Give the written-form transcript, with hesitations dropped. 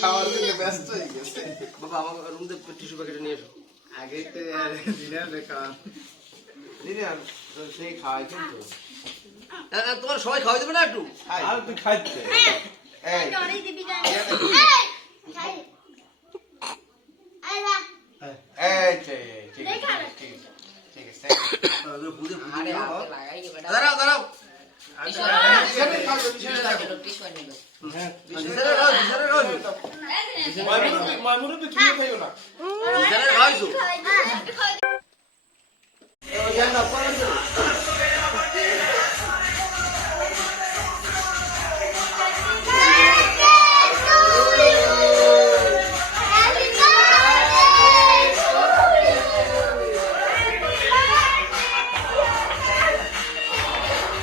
খাওয়ার জন্য ব্যস্ত হয়ে গেছে। বাবা আমার রুম থেকে টিস্যু প্যাকেট নিয়ে এসো। আগে তো দিনের রেখা দিনের সেই খাওয়াই কিন্তু তোমার সবাই খাওয়াই দেবে না একটু? আর তুই খাইতে এই এই ঠিক আছে ঠিক আছে দাঁড়াও দাঁড়াও মামুরুবি তুমি খাইও না খাওয়াইছো এই জানা পড়ো